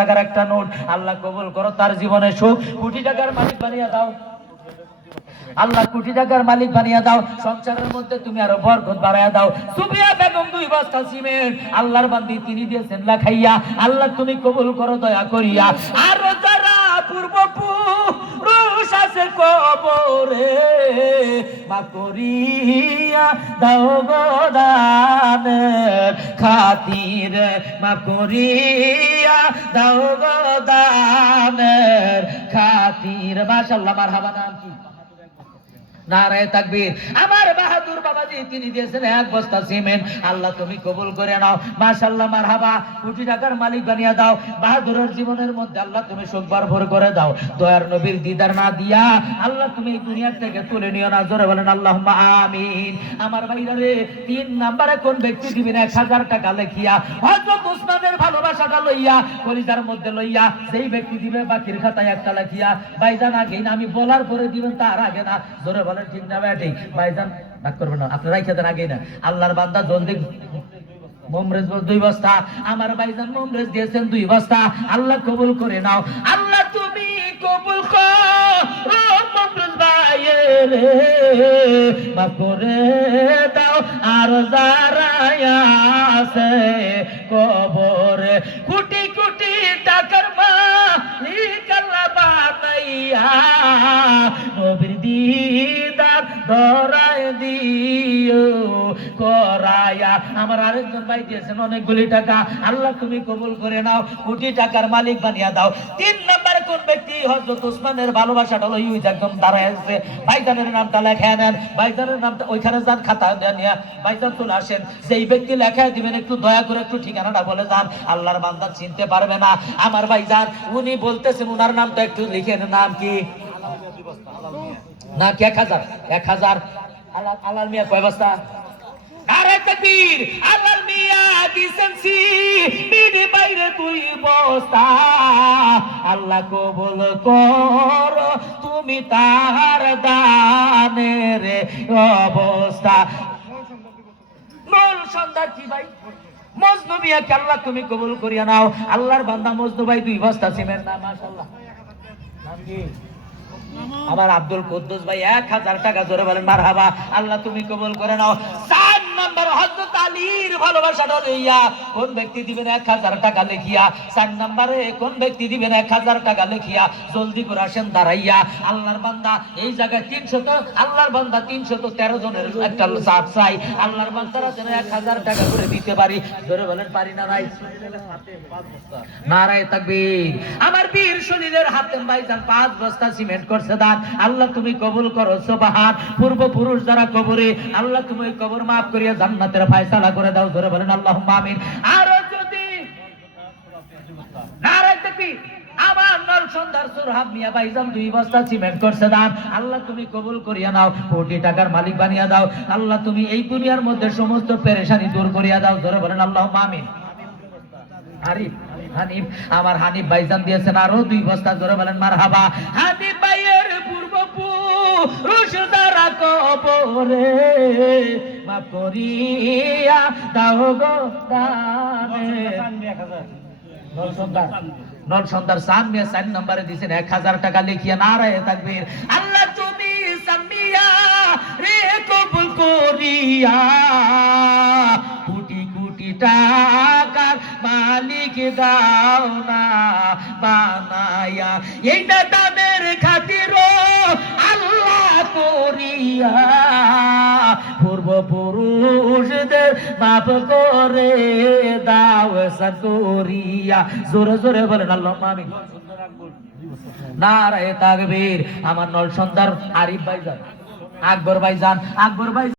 টাকার একটা নোট আল্লাহ কবুল করো, তার জীবনে সুখ, কোটি টাকার মালিক বানিয়ে দাও আল্লাহ, কোটি টাকার মালিক বানিয়ে দাও, সংসারের মধ্যে তুমি আরো বরকত বাড়াইয়া দাও। সুফিয়া বেগম 2 বস্তা সিমেন্ট আল্লাহর বান্দি তিনি দিয়েছেন লাখাইয়া, আল্লাহ তুমি কবুল করো দয়া করিয়া। আর যারা পূর্বপুরুষ আছে কবরে মাফ করিয়া দাও গো দানের খাতিরে, মাফ করিয়া দাও গো দানের খাতির। মাশাআল্লাহ, মারহাবা। নাম কি? নারায়ে তাকবীর। আমার বাহাদুর বাবাজি তিনি দিয়েছেন 1 বস্তা সিমেন্ট, আল্লাহ তুমি কবুল করে নাও। মাশাআল্লাহ, মারহাবা। কোটি টাকার মালিক বানিয়ে দাও বাহাদুরের জীবনের মধ্যে, আল্লাহ তুমি সুখ ভরপুর করে দাও। দয়ার নবীর দিদার না দিয়া আল্লাহ তুমি এই দুনিয়া থেকে তুলে নিও না, জোরে বলেন আল্লাহুম্মা আমিন। আমার ভাইরা রে, 3 নম্বরে কোন ব্যক্তি দিবেন 1000 টাকা লেখিয়া, হযরত ওসমানের ভালোবাসাটা লইয়া কলিজার মধ্যে লইয়া সেই ব্যক্তি দিবে বাকির খাতায় একটা লেখিয়া। ভাইজান আগে না, আমি বলার পরে দিবেন, তার আগে না, জোরে বলেন ঠিক না ব্যাটি? ভাইজান রাগ করবেন না, আপনারা রাইখা দেন আগে না। আল্লাহর বান্দা জলদি মোমরেজ 2 বস্তা, আমার ভাইজান মোমরেজ দিয়েছেন 2 বস্তা, আল্লাহ কবুল করে নাও। আল্লাহ তুমি কবুল করো মোমরেজ ভাইয়ের, মাফ করে দাও আর যারা আছে কবরে কোটি কোটি টাকার মালিক আল্লাহ বানাইয়া নবীর দিদার ধরায় দিও করায়া। আমার আরেকজন ভাই দিয়েছেন অনেকগুলি টাকা, আল্লাহ তুমি কবুল করে নাও, কোটি টাকার মালিক বানিয়ে দাও। 3 নম্বরে কোন ব্যক্তি হযরত ওসমানের ভালোবাসাটা লই একদম দাঁড়ায় আছে, ভাইজানের নামটা লেখা নেন, ভাইজানের নামটা ওইখানে যান, খাতা নিয়ে ভাইজান চলে আসেন। সেই ব্যক্তি লেখায় দিবেন, একটু দয়া করে একটু ঠিকানাটা বলে যান, আল্লাহর বান্দা চিনতে পারবে না। আমার ভাইজান উনি বলতেছেন উনার নামটা একটু লিখেন। নাম কি? না কি 1000 আলাল মিয়া কয় বস্তা? আরে তাকবীর। আলাল মিয়া দিছেন সিমির বাইরে 2 বস্তা, আল্লাহ কবুল করো তুমি তার দানের অবস্থা। মূল সন্তান কি ভাই? মজনু মিয়াকে আল্লাহ তুমি কবুল করিয়া নাও। আল্লাহর বান্দা মজনু ভাই 2 বস্তা সিমেন্ট। না মাশাআল্লাহ, নাম কি? আমার আব্দুল কুদ্দুস ভাই 1000 টাকা, জোরে বলেন মারহাবা, আল্লাহ তুমি কবুল করে নাও। 4 নম্বর হযরত আলীর ভালোবাসাটা লইয়া কোন ব্যক্তি দিবেন 1000 টাকা লেখিয়া, 4 নম্বরে কোন ব্যক্তি দিবেন 1000 টাকা লেখিয়া, জলদি করে আসেন দাঁড়াইয়া। আল্লাহর বান্দা এই জায়গায় 300, আল্লাহর বান্দা 313 জনের একটা সাথ চাই, আল্লাহর বান্দারা যেন 1000 টাকা করে দিতে পারি, জোরে বলেন পারি না নাই? নারায়ে তাকবীর। আমার বীর শরীরের হাতেম ভাইজান 5 বস্তা সিমেন্ট করছে দান, আল্লাহ তুমি কবুল করো সুবহান। পূর্বপুরুষ যারা কবরে, আল্লাহ তুমি কবর মাফ করিয়া জান্নাতের ফয়সালা করে দাও, জোরে বলেন আল্লাহুম্মা আমিন। আর যদি নারায়ে তাকবীর। আমার নল সন্ধ্যার সুরহাব মিয়া ভাইজান 2 বস্তা সিমেন্ট করছে দান, আল্লাহ তুমি কবুল করিয়া নাও, কোটি টাকার মালিক বানিয়ে দাও, আল্লাহ তুমি এই দুনিয়ার মধ্যে সমস্ত পেরেশানি দূর করিয়া দাও, জোরে বলেন আল্লাহুম্মা আমিন। হানিফ, আমার হানিফ ভাইজান দিয়েছেন আরো 2 বস্তা, জোরে বলেন মারহাবা। হানিফ ভাইয়ের পূর্বপুরুষ যারা কবরে মাফ করিয়া দাও গো দানের। নল সন্তার সান মিয়া 4 নম্বরে দিয়েছেন 1000 টাকা লিখিয়া। নারায়ে তাকবীর। আল্লাহ তুমি সামিয়া রে কবুল করিয়া কোটি কোটি টাকার মালিক দাও না বানায়া, এইটা দানের খাতির আল্লাহ করিয়া পূর্বপুরুষদের মাফ করে দাও সাকরিয়া, জোরে জোরে বলেন আল্লাহুম্মা আমিন। নারায়ে তাকবীর। আমার নল সন্তার আরিফ ভাইজান, আকবর ভাইজান